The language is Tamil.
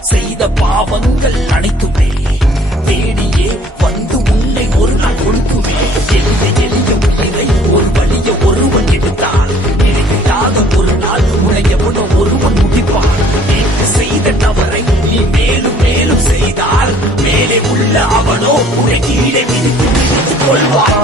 செய்த பாவங்கள் அனைத்துமே தேடியே வந்து உன்னை ஒரு நாள் கொடுக்குமே. எளிய உயிரை ஒரு வழிய ஒருவன் எடுத்தால் நினைக்காத ஒரு நாள் உன்னை எவனோ ஒருவன் முடிப்பான். நேற்று செய்த தவறை நீ மேலும் மேலும் செய்தால் மேலே உள்ள அவனோ உன்னை கீழே விரித்து கொள்வான்.